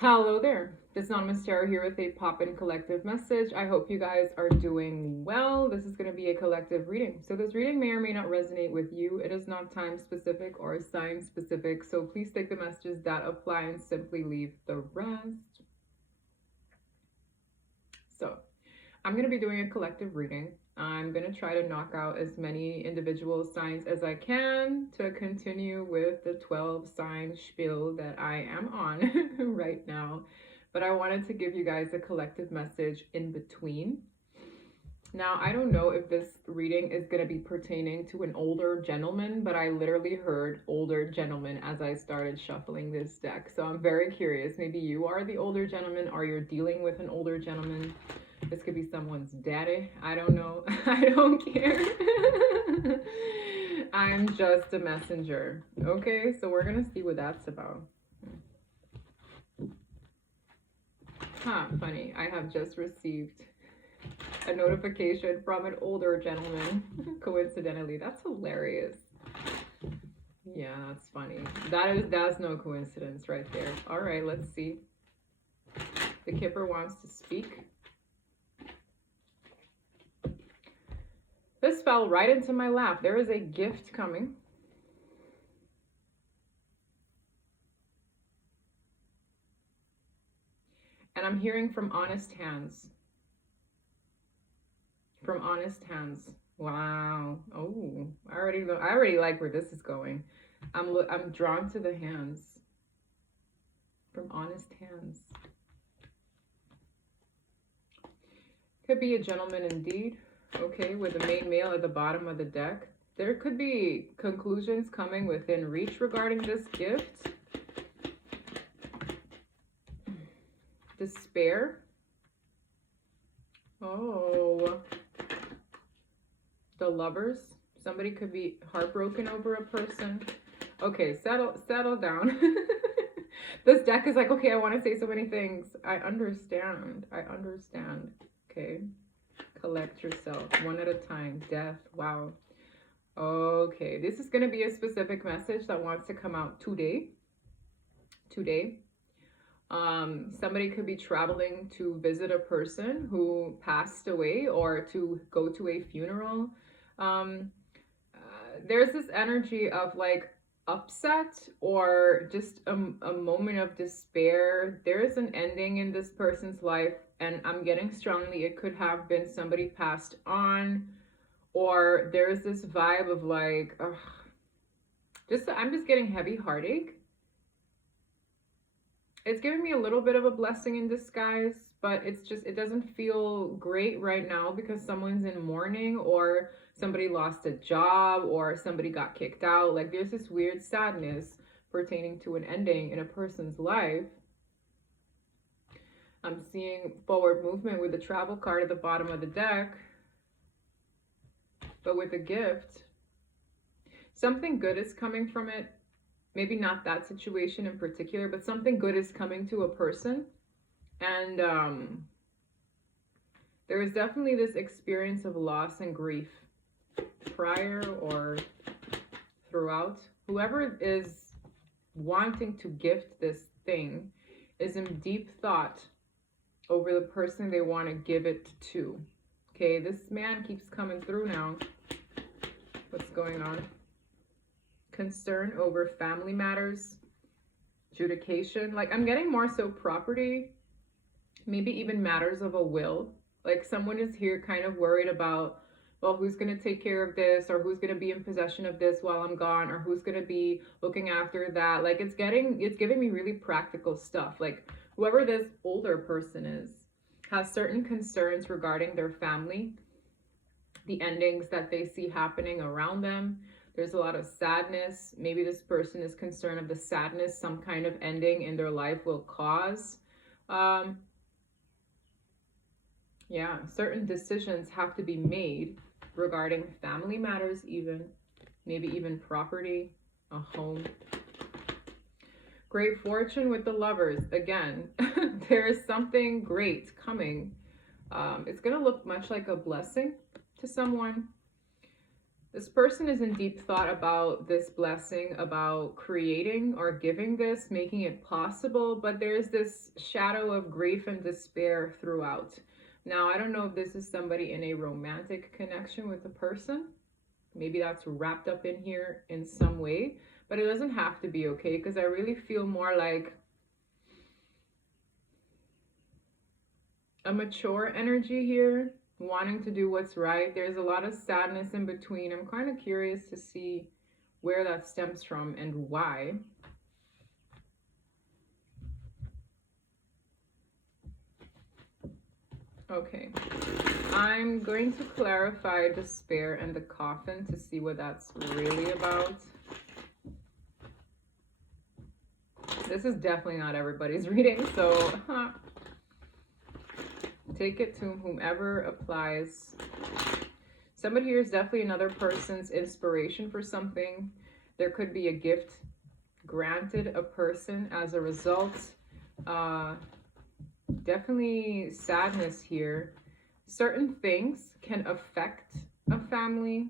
Hello there. This Anonymous Tarot here with a pop-in collective message. I hope you guys are doing well. This is going to be a collective reading. So this reading may or may not resonate with you. It is not time specific or sign specific. So please take the messages that apply and simply leave the rest. So I'm going to be doing a collective reading. I'm going to try to knock out as many individual signs as I can to continue with the 12 sign spiel that I am on right now. But I wanted to give you guys a collective message in between. Now, I don't know if this reading is going to be pertaining to an older gentleman, but I literally heard older gentleman as I started shuffling this deck. So I'm very curious. Maybe you are the older gentleman or you're dealing with an older gentleman. This could be someone's daddy. I don't know. I don't care. I'm just a messenger. Okay, so we're going to see what that's about. Funny. I have just received a notification from an older gentleman. Coincidentally. That's hilarious. Yeah, that's funny. That's no coincidence right there. All right, let's see. The Kipper wants to speak. This fell right into my lap. There is a gift coming. And I'm hearing from honest hands. From honest hands. Wow. Oh, I already like where this is going. I'm drawn to the hands. From honest hands. Could be a gentleman indeed. Okay, with the main male at the bottom of the deck. There could be conclusions coming within reach regarding this gift. Despair. Oh. The Lovers. Somebody could be heartbroken over a person. Okay, settle down. This deck is like, okay, I want to say so many things. I understand. Okay. Collect yourself one at a time. Death. Wow. Okay, this is going to be a specific message that wants to come out today. Somebody could be traveling to visit a person who passed away or to go to a funeral. There's this energy of like upset or just a moment of despair. There is an ending in this person's life, and I'm getting strongly it could have been somebody passed on, or there's this vibe of like, I'm just getting heavy heartache. It's giving me a little bit of a blessing in disguise, but it doesn't feel great right now because someone's in mourning, or somebody lost a job, or somebody got kicked out. Like there's this weird sadness pertaining to an ending in a person's life. I'm seeing forward movement with the travel card at the bottom of the deck, but with a gift. Something good is coming from it. Maybe not that situation in particular, but something good is coming to a person. And there is definitely this experience of loss and grief prior or throughout. Whoever is wanting to gift this thing is in deep thought over the person they want to give it to. Okay, this man keeps coming through now. What's going on? Concern over family matters, adjudication. Like I'm getting more so property, maybe even matters of a will. Like someone is here kind of worried about, well, who's going to take care of this, or who's going to be in possession of this while I'm gone, or who's going to be looking after that. Like it's giving me really practical stuff. Like whoever this older person is has certain concerns regarding their family, the endings that they see happening around them. There's a lot of sadness. Maybe this person is concerned of the sadness some kind of ending in their life will cause. Yeah, certain decisions have to be made regarding family matters, even maybe even property, a home. Great fortune with the Lovers. Again, there is something great coming. It's going to look much like a blessing to someone. This person is in deep thought about this blessing, about creating or giving this, making it possible, but there's this shadow of grief and despair throughout. Now, I don't know if this is somebody in a romantic connection with a person. Maybe that's wrapped up in here in some way, but it doesn't have to be, okay? Because I really feel more like a mature energy here, wanting to do what's right. There's a lot of sadness in between. I'm kind of curious to see where that stems from and why. Okay, I'm going to clarify despair and the coffin to see what that's really about. This is definitely not everybody's reading, so take it to whomever applies. Somebody here is definitely another person's inspiration for something. There could be a gift granted a person as a result. Definitely sadness here. Certain things can affect a family,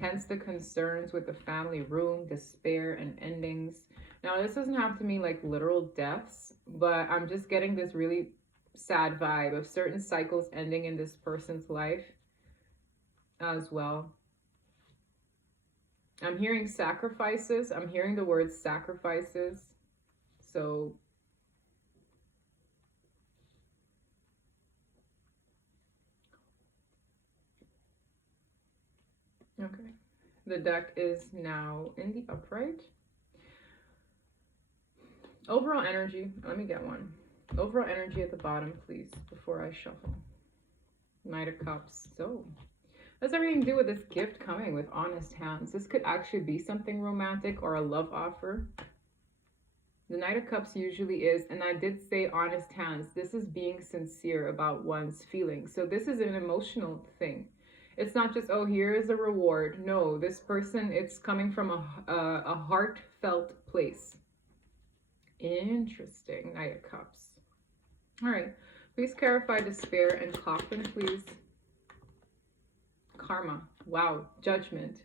hence the concerns with the family room, despair, and endings. Now, this doesn't have to mean like literal deaths, but I'm just getting this really sad vibe of certain cycles ending in this person's life as well. I'm hearing sacrifices. I'm hearing the word sacrifices. So okay, the deck is now in the upright. Overall energy, let me get one. Overall energy at the bottom, please, before I shuffle. Knight of Cups. So, what does everything do with this gift coming with honest hands? This could actually be something romantic or a love offer. The Knight of Cups usually is, and I did say honest hands. This is being sincere about one's feelings. So this is an emotional thing. It's not just, oh, here is a reward. No, this person, it's coming from a heartfelt place. Interesting. Knight of Cups. All right. Please clarify despair and coffin, please. Karma. Wow. Judgment.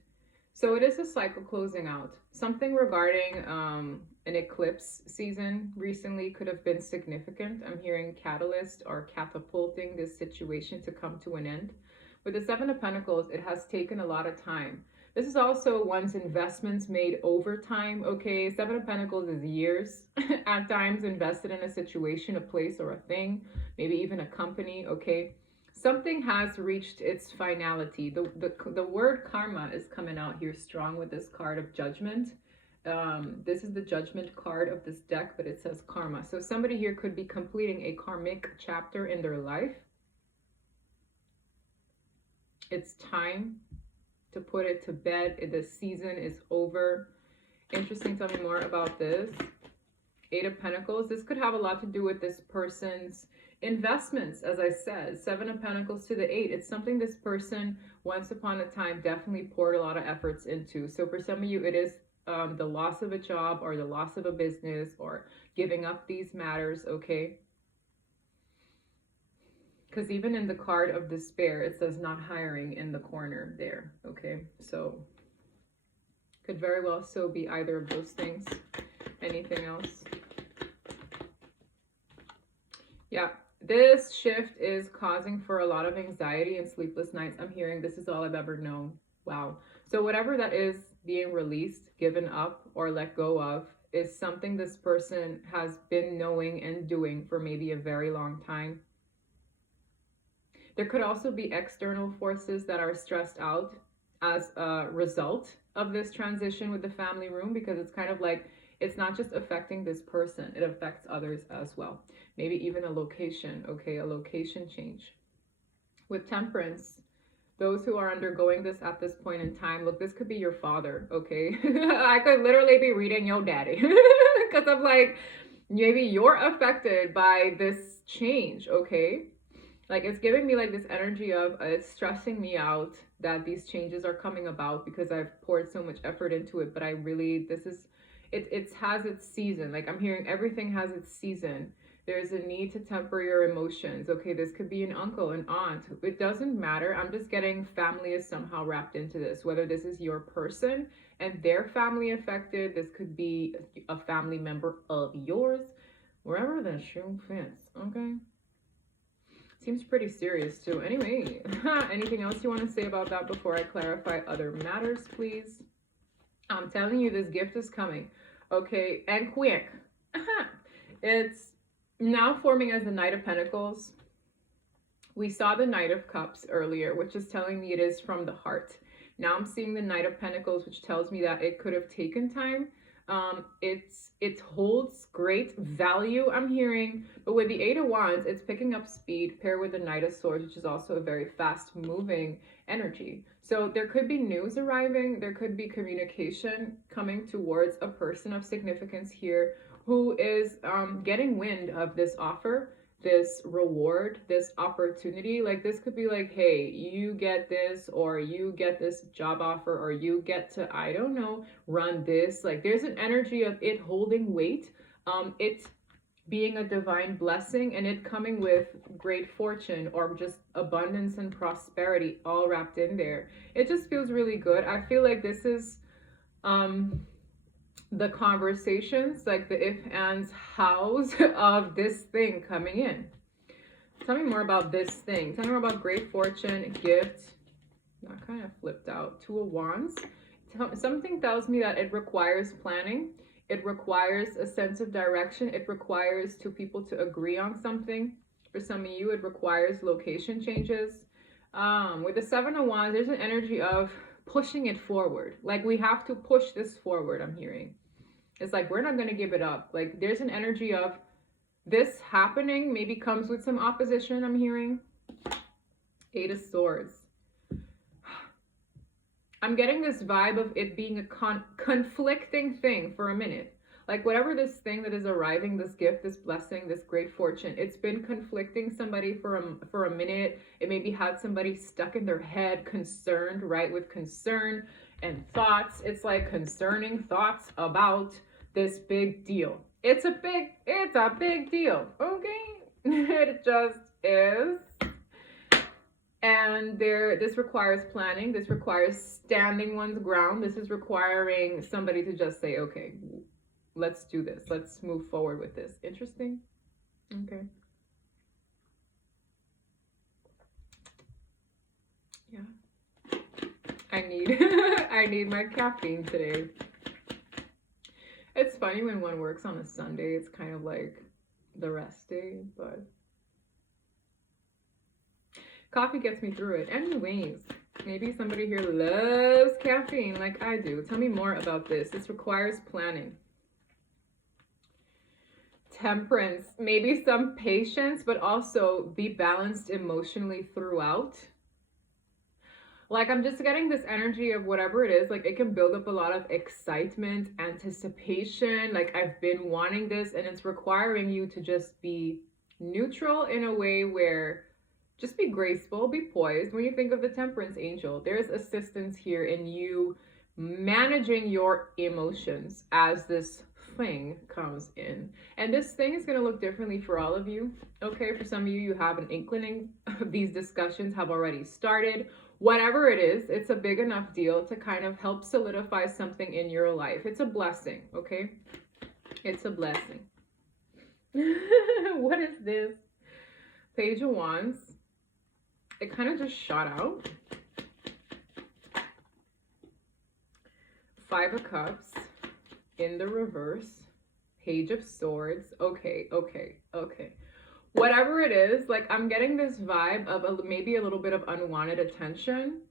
So it is a cycle closing out. Something regarding an eclipse season recently could have been significant. I'm hearing catalyst or catapulting this situation to come to an end. With the Seven of Pentacles, it has taken a lot of time. This is also one's investments made over time, okay? Seven of Pentacles is years at times invested in a situation, a place, or a thing, maybe even a company, okay? Something has reached its finality. The word karma is coming out here strong with this card of Judgment. This is the Judgment card of this deck, but it says karma. So somebody here could be completing a karmic chapter in their life. It's time to put it to bed. The season is over. Interesting. Tell me more about this. Eight of Pentacles. This could have a lot to do with this person's investments, as I said. Seven of Pentacles to the Eight. It's something this person once upon a time definitely poured a lot of efforts into. So for some of you, it is the loss of a job or the loss of a business or giving up these matters, okay? Because even in the card of despair, it says not hiring in the corner there, okay? So could very well so be either of those things. Anything else? Yeah, this shift is causing for a lot of anxiety and sleepless nights. I'm hearing this is all I've ever known. Wow. So whatever that is being released, given up, or let go of is something this person has been knowing and doing for maybe a very long time. There could also be external forces that are stressed out as a result of this transition with the family room, because it's kind of like it's not just affecting this person, it affects others as well. Maybe even a location, okay, a location change. With Temperance, those who are undergoing this at this point in time, look, this could be your father, okay? I could literally be reading your daddy because I'm like, maybe you're affected by this change, okay? Like, it's giving me like this energy of it's stressing me out that these changes are coming about because I've poured so much effort into it. But I really, this is, it has its season. Like, I'm hearing everything has its season. There's a need to temper your emotions. Okay, this could be an uncle, an aunt. It doesn't matter. I'm just getting family is somehow wrapped into this. Whether this is your person and their family affected, this could be a family member of yours, wherever the shoe fits. Okay. Seems pretty serious too. Anyway, anything else you want to say about that before I clarify other matters, please? I'm telling you, this gift is coming. Okay, and quick. It's now forming as the Knight of Pentacles. We saw the Knight of Cups earlier, which is telling me it is from the heart. Now I'm seeing the Knight of Pentacles, which tells me that it could have taken time. It holds great value, I'm hearing, but with the Eight of Wands, it's picking up speed paired with the Knight of Swords, which is also a very fast moving energy. So there could be news arriving, there could be communication coming towards a person of significance here who is getting wind of this offer, this reward, this opportunity. Like this could be like, hey, you get this, or you get this job offer, or you get to, I don't know, run this. Like there's an energy of it holding weight, it being a divine blessing, and it coming with great fortune or just abundance and prosperity all wrapped in there. It just feels really good. I feel like this is the conversations, like the if, ands, hows of this thing coming in. Tell me more about this thing. Tell me more about great fortune, gift. That kind of flipped out. Two of Wands. Something tells me that it requires planning. It requires a sense of direction. It requires two people to agree on something. For some of you, it requires location changes. With the Seven of Wands, there's an energy of pushing it forward. Like we have to push this forward, I'm hearing. It's like, we're not going to give it up. Like there's an energy of this happening, maybe comes with some opposition, I'm hearing. Eight of Swords. I'm getting this vibe of it being a conflicting thing for a minute. Like whatever this thing that is arriving, this gift, this blessing, this great fortune, it's been conflicting somebody for a minute. It maybe had somebody stuck in their head, concerned, right? With concern and thoughts. It's like concerning thoughts about this big deal. It's a big deal, okay? It just is. And this requires planning. This requires standing one's ground. This is requiring somebody to just say, okay, let's do this. Let's move forward with this. Interesting. Okay. Yeah. I need my caffeine today. It's funny when one works on a Sunday, it's kind of like the rest day, but coffee gets me through it. Anyways, maybe somebody here loves caffeine like I do. Tell me more about this. This requires planning. Temperance, maybe some patience, but also be balanced emotionally throughout. Like I'm just getting this energy of whatever it is, like it can build up a lot of excitement, anticipation, like I've been wanting this, and it's requiring you to just be neutral in a way where just be graceful, be poised. When you think of the Temperance angel, there's assistance here in you managing your emotions as this thing comes in. And this thing is going to look differently for all of you. Okay, for some of you, you have an inkling. These discussions have already started. Whatever it is, it's a big enough deal to kind of help solidify something in your life. It's a blessing, okay? It's a blessing. What is this? Page of Wands. It kind of just shot out. Five of Cups in the reverse. Page of Swords. Okay. Whatever it is, like I'm getting this vibe of maybe a little bit of unwanted attention.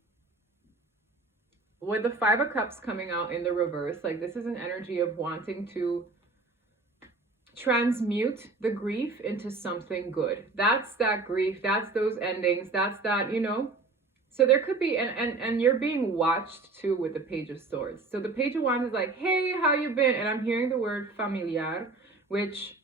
With the Five of Cups coming out in the reverse, like this is an energy of wanting to transmute the grief into something good. That's that grief, that's those endings, that's that, you know. So there could be, and you're being watched too with the Page of Swords. So the Page of Wands is like, hey, how you been? And I'm hearing the word familiar, which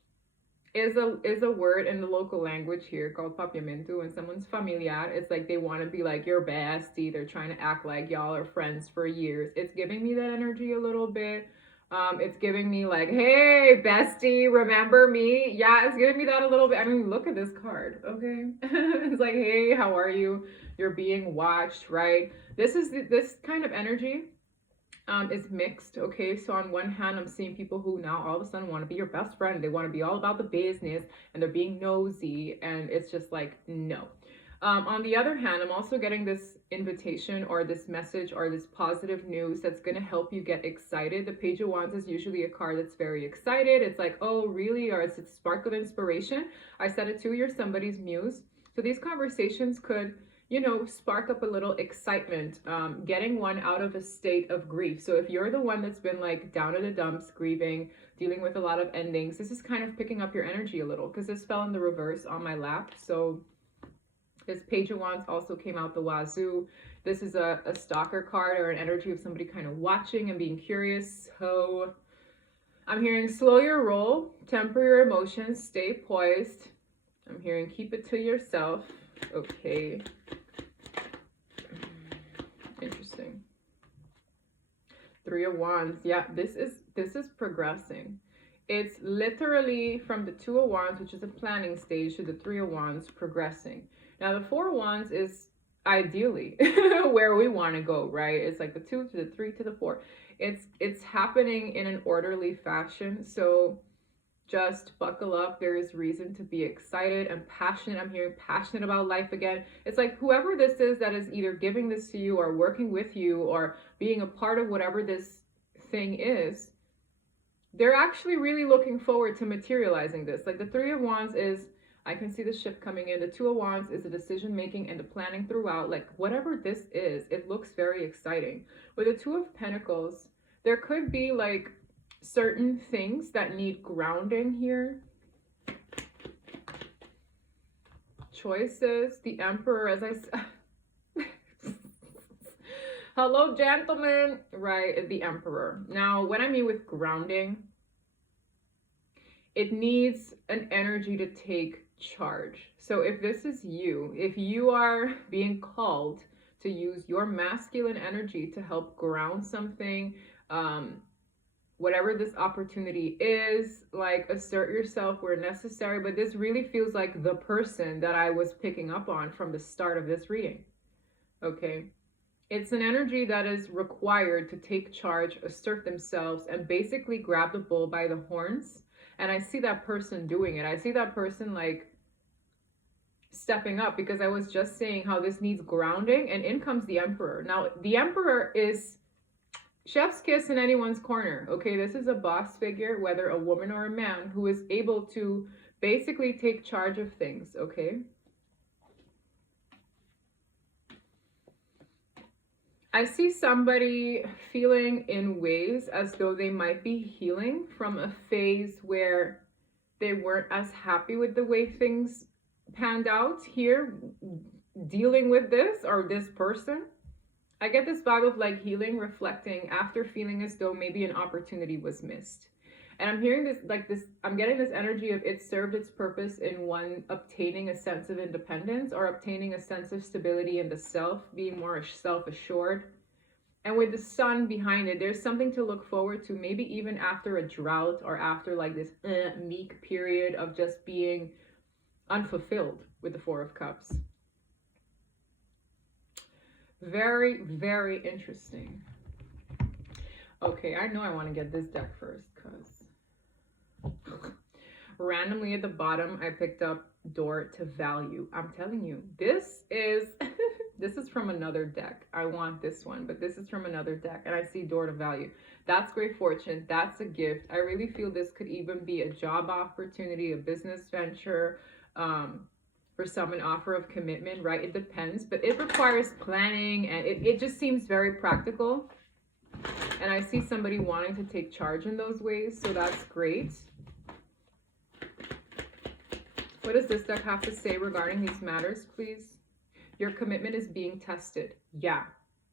is a word in the local language here called papiamento. When someone's familiar, it's like they want to be like your bestie. They're trying to act like y'all are friends for years. It's giving me that energy a little bit. It's giving me like, hey, bestie, remember me? Yeah, it's giving me that a little bit. I mean, look at this card, okay? It's like, hey, how are you? You're being watched, right? This kind of energy is mixed, okay? So on one hand, I'm seeing people who now all of a sudden want to be your best friend. They want to be all about the business and they're being nosy, and it's just like, no. On the other hand, I'm also getting this invitation or this message or this positive news that's going to help you get excited. The Page of Wands is usually a card that's very excited. It's like, oh, really? Or it's a spark of inspiration. I said it too, you're somebody's muse. So these conversations could, you know, spark up a little excitement, getting one out of a state of grief. So if you're the one that's been like down in the dumps, grieving, dealing with a lot of endings, this is kind of picking up your energy a little, because this fell in the reverse on my lap. So this Page of Wands also came out the wazoo. This is a stalker card, or an energy of somebody kind of watching and being curious. So I'm hearing slow your roll, temper your emotions, stay poised. I'm hearing keep it to yourself. Okay. Interesting. Three of Wands. Yeah, this is progressing. It's literally from the Two of Wands, which is a planning stage, to the Three of Wands, progressing. Now the Four of Wands is ideally where we want to go, right? It's like the 2 to the 3 to the 4. It's happening in an orderly fashion. So just buckle up. There is reason to be excited and passionate. I'm hearing passionate about life again. It's like whoever this is that is either giving this to you or working with you or being a part of whatever this thing is, they're actually really looking forward to materializing this. Like the Three of Wands is, I can see the shift coming in. The Two of Wands is the decision making and the planning throughout. Like whatever this is, it looks very exciting. With the Two of Pentacles, there could be like certain things that need grounding here. Choices. The Emperor, as I said. Hello, gentlemen. Right, the Emperor. Now, what I mean with grounding, it needs an energy to take charge. So if this is you, if you are being called to use your masculine energy to help ground something, whatever this opportunity is, like assert yourself where necessary. But this really feels like the person that I was picking up on from the start of this reading. Okay. It's an energy that is required to take charge, assert themselves, and basically grab the bull by the horns. And I see that person doing it. I see that person like stepping up, because I was just saying how this needs grounding, and in comes the Emperor. Now, the Emperor is chef's kiss in anyone's corner. Okay, this is a boss figure, whether a woman or a man, who is able to basically take charge of things. Okay. I see somebody feeling in ways as though they might be healing from a phase where they weren't as happy with the way things panned out here, dealing with this or this person. I get this vibe of like healing, reflecting after feeling as though maybe an opportunity was missed. And I'm hearing this, like this, I'm getting this energy of it served its purpose in one, obtaining a sense of independence or obtaining a sense of stability in the self, being more self-assured. And with the sun behind it, there's something to look forward to, maybe even after a drought or after like this meek period of just being unfulfilled with the Four of Cups. Very, very interesting. Okay, I know I want to get this deck first, because randomly at the bottom, I picked up Door to Value. I'm telling you, this is this is from another deck. I want this one, but this is from another deck, and I see Door to Value. That's great fortune. That's a gift. I really feel this could even be a job opportunity, a business venture, for some, an offer of commitment, right? It depends, but it requires planning, and it just seems very practical. And I see somebody wanting to take charge in those ways, so that's great. What does this deck have to say regarding these matters, please? Your commitment is being tested. Yeah.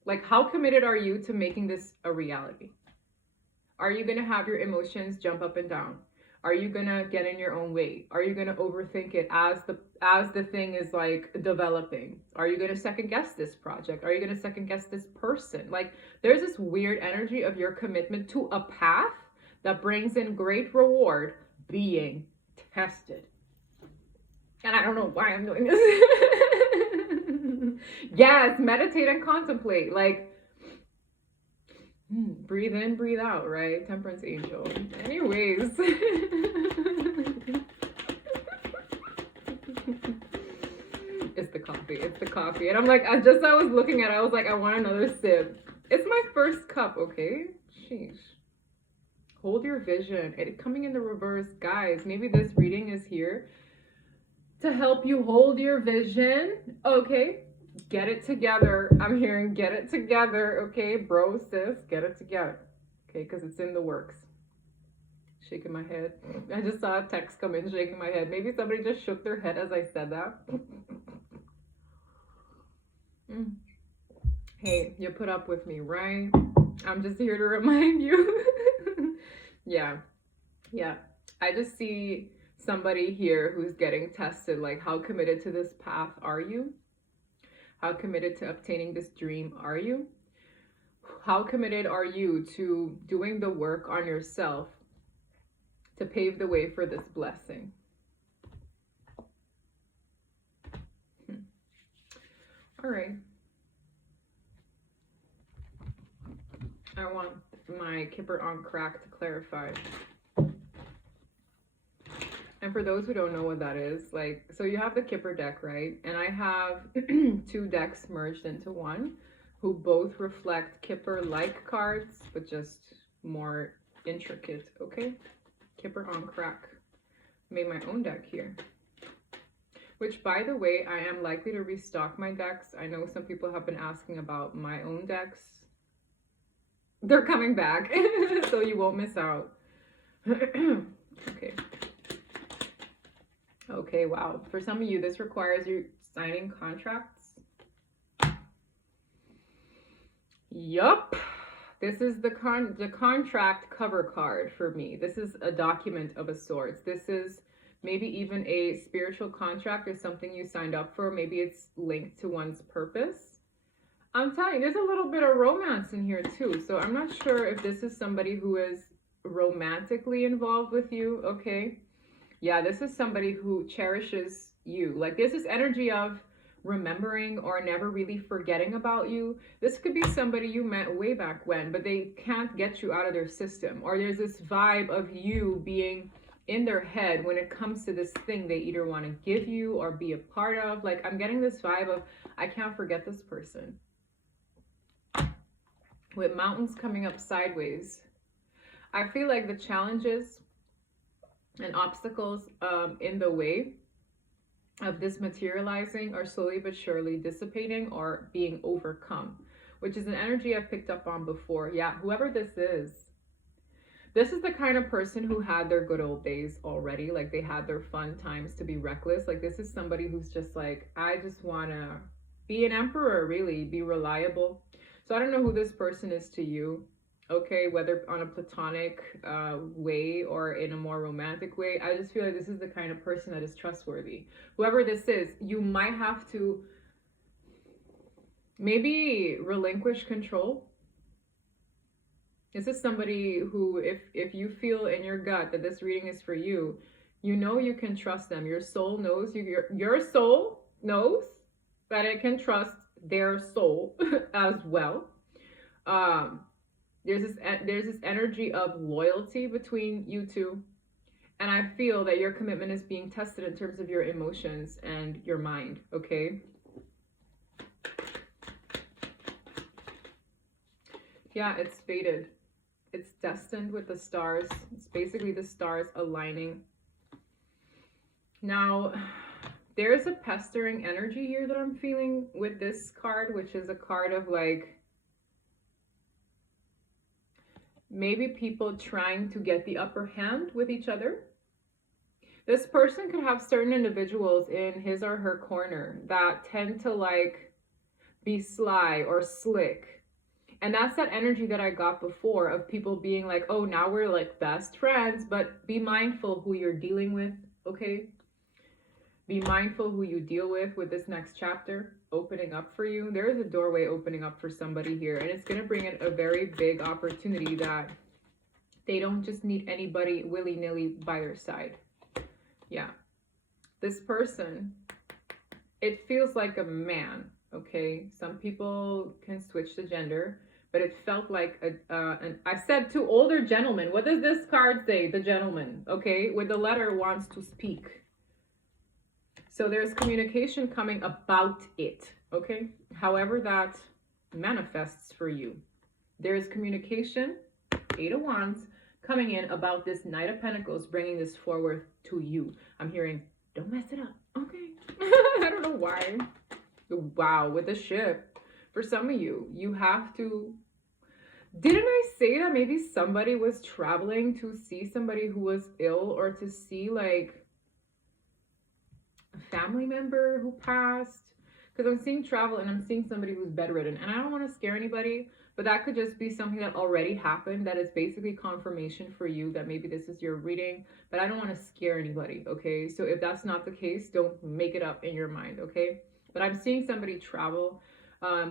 Like, how committed are you to making this a reality? Are you going to have your emotions jump up and down? Are you going to get in your own way? Are you going to overthink it as the thing is like developing? Are you going to second guess this project? Are you going to second guess this person? Like, there's this weird energy of your commitment to a path that brings in great reward being tested. And I don't know why I'm doing this. Yes, meditate and contemplate. Like, breathe in, breathe out, right? Temperance angel. Anyways. It's the coffee. It's the coffee. And I'm like, I was looking at it, I was like, I want another sip. It's my first cup, okay? Sheesh. Hold your vision. It coming in the reverse. Guys, maybe this reading is here to help you hold your vision. Okay? Get it together. I'm hearing get it together. Okay, bro, sis, get it together. Okay, because it's in the works. Shaking my head. I just saw a text come in, shaking my head. Maybe somebody just shook their head as I said that. Hey, you put up with me, right? I'm just here to remind you. Yeah. I just see somebody here who's getting tested. Like, how committed to this path are you? How committed to obtaining this dream are you? How committed are you to doing the work on yourself to pave the way for this blessing? All right. I want my Kipper on crack to clarify. And for those who don't know what that is, like, so you have the Kipper deck, right? And I have two decks merged into one who both reflect Kipper-like cards, but just more intricate, okay? Kipper on crack. Made my own deck here. Which, by the way, I am likely to restock my decks. I know some people have been asking about my own decks. They're coming back, so you won't miss out. Okay. Okay, wow. For some of you, this requires you signing contracts. Yup. This is the contract cover card for me. This is a document of a sorts. This is maybe even a spiritual contract or something you signed up for. Maybe it's linked to one's purpose. I'm telling you, there's a little bit of romance in here too. So I'm not sure if this is somebody who is romantically involved with you, okay? Yeah, this is somebody who cherishes you. Like, there's this energy of remembering or never really forgetting about you. This could be somebody you met way back when, but they can't get you out of their system. Or there's this vibe of you being in their head when it comes to this thing they either want to give you or be a part of. Like, I'm getting this vibe of, I can't forget this person. With mountains coming up sideways, I feel like the challenges and obstacles in the way of this materializing are slowly but surely dissipating or being overcome, which is an energy I've picked up on before. Yeah, whoever this is the kind of person who had their good old days already. Like, they had their fun times to be reckless. Like, this is somebody who's just like, I just want to be an emperor, really, be reliable. So I don't know who this person is to you. Okay, whether on a platonic way or in a more romantic way, I just feel like this is the kind of person that is trustworthy. Whoever this is, you might have to maybe relinquish control. This is somebody who, if you feel in your gut that this reading is for you, you know you can trust them. Your soul knows, your soul knows that it can trust their soul as well. There's this energy of loyalty between you two. And I feel that your commitment is being tested in terms of your emotions and your mind, okay? Yeah, it's fated. It's destined with the stars. It's basically the stars aligning. Now, there's a pestering energy here that I'm feeling with this card, which is a card of like, maybe people trying to get the upper hand with each other. This person could have certain individuals in his or her corner that tend to like be sly or slick. And that's that energy that I got before of people being like, oh, now we're like best friends, but be mindful who you're dealing with, okay? Be mindful who you deal with this next chapter opening up for you. There is a doorway opening up for somebody here, and it's going to bring in a very big opportunity that They don't just need anybody willy-nilly by their side. Yeah. This person, it feels like a man, okay? Some people can switch the gender, but it felt like I said two older gentlemen. What does this card say? The gentleman, okay? With the letter wants to speak. So there's communication coming about it, okay? However that manifests for you. There's communication, Eight of Wands, coming in about this Knight of Pentacles, bringing this forward to you. I'm hearing, don't mess it up, okay? I don't know why. Wow, with the ship. For some of you, you have to... Didn't I say that maybe somebody was traveling to see somebody who was ill, or to see like a family member who passed? Because I'm seeing travel and I'm seeing somebody who's bedridden. And I don't want to scare anybody, but that could just be something that already happened, that is basically confirmation for you that maybe this is your reading. But I don't want to scare anybody, okay? So if that's not the case, don't make it up in your mind, okay? But I'm seeing somebody travel,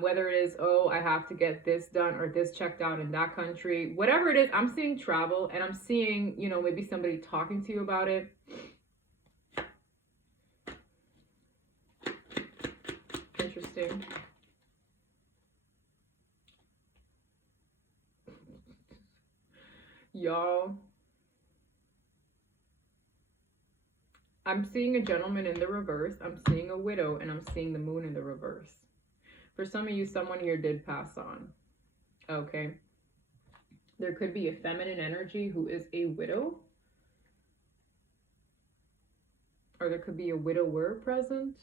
whether it is, oh, I have to get this done or this checked out in that country. Whatever it is, I'm seeing travel, and I'm seeing, you know, maybe somebody talking to you about it. Interesting. Y'all, I'm seeing a gentleman in the reverse, I'm seeing a widow, and I'm seeing the moon in the reverse. For some of you, someone here did pass on, okay? There could be a feminine energy who is a widow, or there could be a widower present.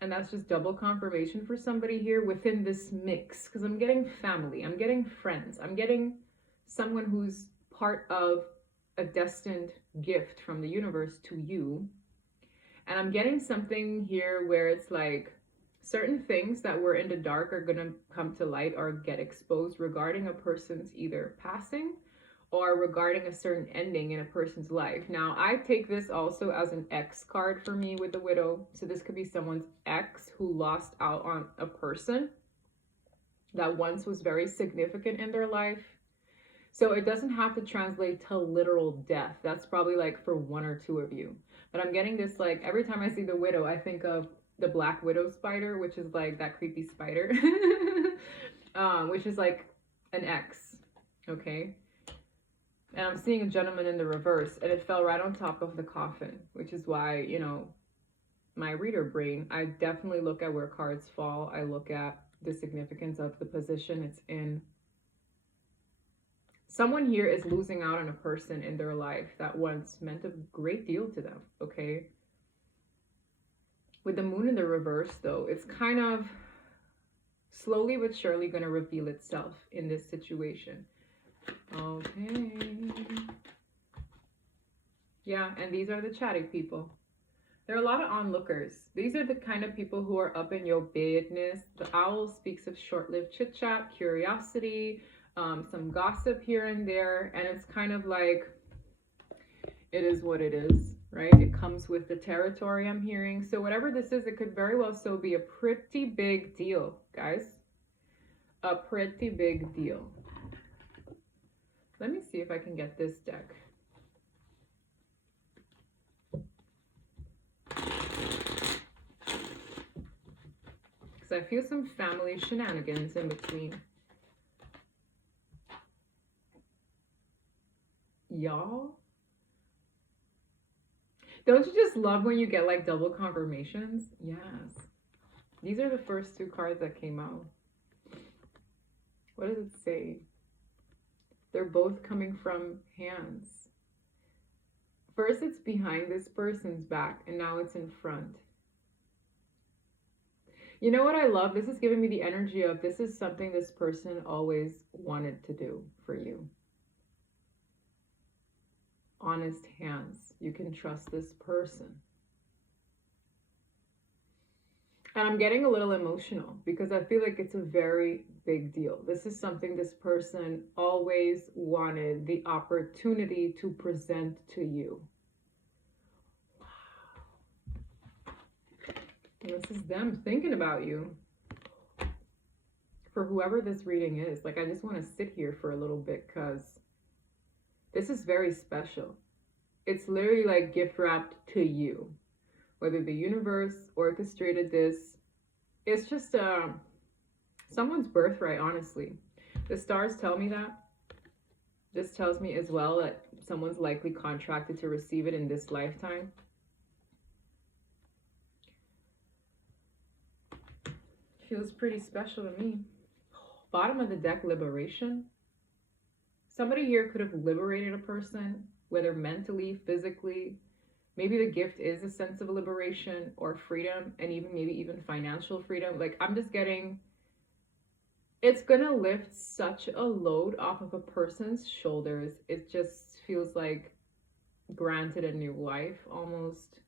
And that's just double confirmation for somebody here within this mix, because I'm getting family, I'm getting friends, I'm getting someone who's part of a destined gift from the universe to you. And I'm getting something here where it's like certain things that were in the dark are going to come to light or get exposed regarding a person's either passing or regarding a certain ending in a person's life. Now, I take this also as an X card for me with the widow. So this could be someone's ex who lost out on a person that once was very significant in their life. So it doesn't have to translate to literal death. That's probably like for one or two of you. But I'm getting this, like, every time I see the widow, I think of the black widow spider, which is like that creepy spider, which is like an X, okay? And I'm seeing a gentleman in the reverse, and it fell right on top of the coffin, which is why, you know, my reader brain, I definitely look at where cards fall. I look at the significance of the position it's in. Someone here is losing out on a person in their life that once meant a great deal to them, okay? With the moon in the reverse, though, it's kind of slowly but surely going to reveal itself in this situation. Okay. Yeah, and these are the chatty people. There are a lot of onlookers. These are the kind of people who are up in your business. The owl speaks of short-lived chit-chat, curiosity, some gossip here and there, and it's kind of like, it is what it is, right? It comes with the territory, I'm hearing. So whatever this is, it could very well so be a pretty big deal, guys. A pretty big deal. Let me see if I can get this deck. Because I feel some family shenanigans in between. Y'all, don't you just love when you get like double confirmations? Yes. These are the first two cards that came out. What does it say? They're both coming from hands. First it's behind this person's back, and now it's in front. You know what I love? This is giving me the energy of this is something this person always wanted to do for you. Honest hands. You can trust this person. And I'm getting a little emotional because I feel like it's a very big deal. This is something this person always wanted the opportunity to present to you. Wow. This is them thinking about you. for whoever this reading is, like I just want to sit here for a little bit because this is very special. It's literally like gift wrapped to you. Whether the universe orchestrated this, it's just someone's birthright, honestly. The stars tell me that. This tells me as well that someone's likely contracted to receive it in this lifetime. Feels pretty special to me. Bottom of the deck, liberation. Somebody here could have liberated a person, whether mentally, physically. Maybe the gift is a sense of liberation or freedom, and maybe even financial freedom. Like, I'm just getting, it's gonna lift such a load off of a person's shoulders. It just feels like granted a new life almost.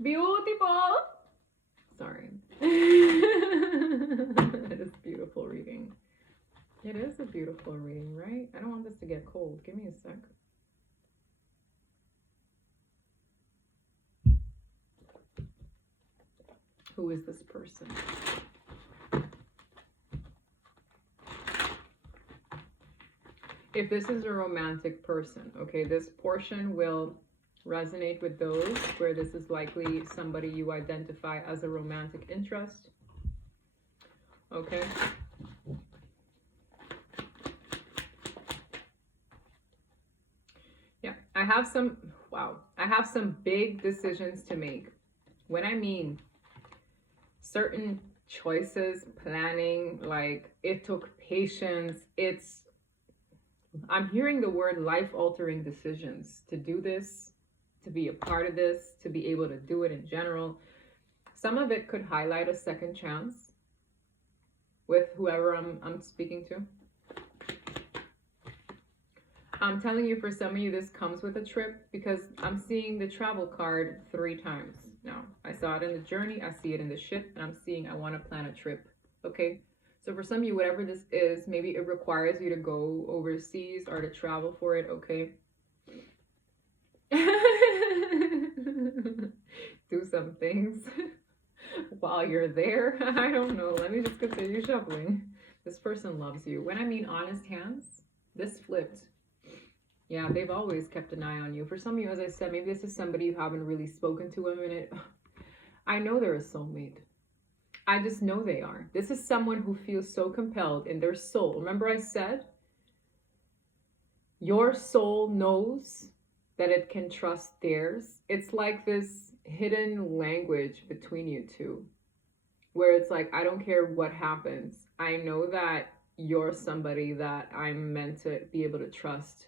Beautiful. Sorry. It is beautiful reading. It is a beautiful reading, right? I don't want this to get cold. Give me a sec. Who is this person? If this is a romantic person, okay, this portion will resonate with those where this is likely somebody you identify as a romantic interest. Okay. Yeah, I have some big decisions to make. When I mean certain choices, planning, like it took patience, I'm hearing the word life-altering decisions to do this, to be a part of this, to be able to do it in general. Some of it could highlight a second chance with whoever I'm speaking to. I'm telling you, for some of you, this comes with a trip because I'm seeing the travel card 3 times now. I saw it in the journey, I see it in the ship, and I'm seeing I want to plan a trip, okay? So for some of you, whatever this is, maybe it requires you to go overseas or to travel for it, okay? Do some things while you're there. I don't know. Let me just continue shuffling. This person loves you. When I mean honest hands, this flipped. Yeah, they've always kept an eye on you. For some of you, as I said, maybe this is somebody you haven't really spoken to in a minute. I know they're a soulmate. I just know they are. This is someone who feels so compelled in their soul. Remember I said, your soul knows that it can trust theirs. It's like this hidden language between you two, where it's like, I don't care what happens. I know that you're somebody that I'm meant to be able to trust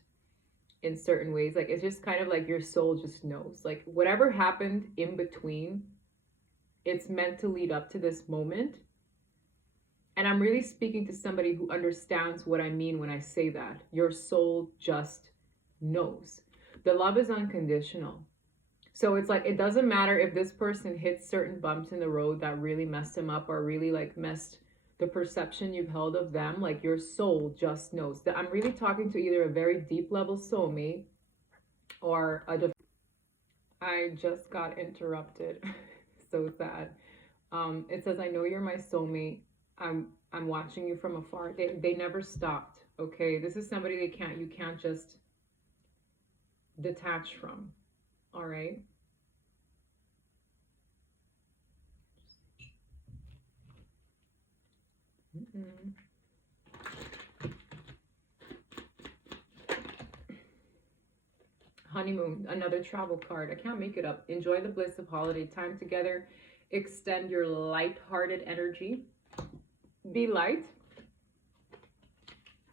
in certain ways. Like, it's just kind of like your soul just knows. Like, whatever happened in between, it's meant to lead up to this moment. And I'm really speaking to somebody who understands what I mean when I say that. Your soul just knows. The love is unconditional. So it's like, it doesn't matter if this person hits certain bumps in the road that really messed them up or really like messed the perception you've held of them. Like, your soul just knows. That I'm really talking to either a very deep level soulmate or I just got interrupted. So sad. It says, I know you're my soulmate. I'm watching you from afar. They never stopped. Okay, this is somebody you can't just detach from. All right. Honeymoon, another travel card. I can't make it up. Enjoy the bliss of holiday time together. Extend your light-hearted energy. Be light.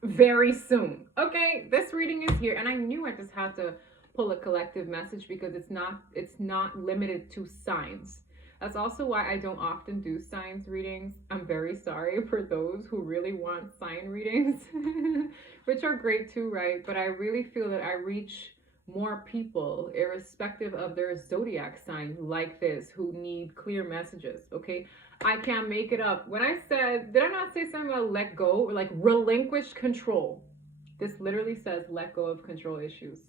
Very soon. Okay, this reading is here, and I knew I just had to pull a collective message because it's not limited to signs. That's also why I don't often do signs readings. I'm very sorry for those who really want sign readings, which are great too, right? But I really feel that I reach more people, irrespective of their zodiac sign, like this, who need clear messages. Okay, I can't make it up. When I said, did I not say something about let go or like relinquish control? This literally says let go of control issues.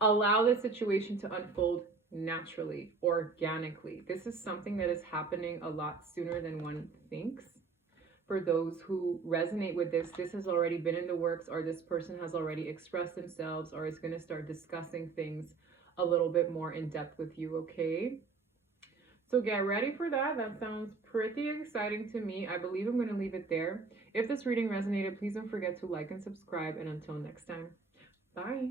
Allow the situation to unfold naturally, organically. This is something that is happening a lot sooner than one thinks. For those who resonate with this has already been in the works, or this person has already expressed themselves, or is going to start discussing things a little bit more in depth with you, okay? So get ready for that. That sounds pretty exciting to me. I believe I'm going to leave it there. If this reading resonated, please don't forget to like and subscribe. And until next time, bye.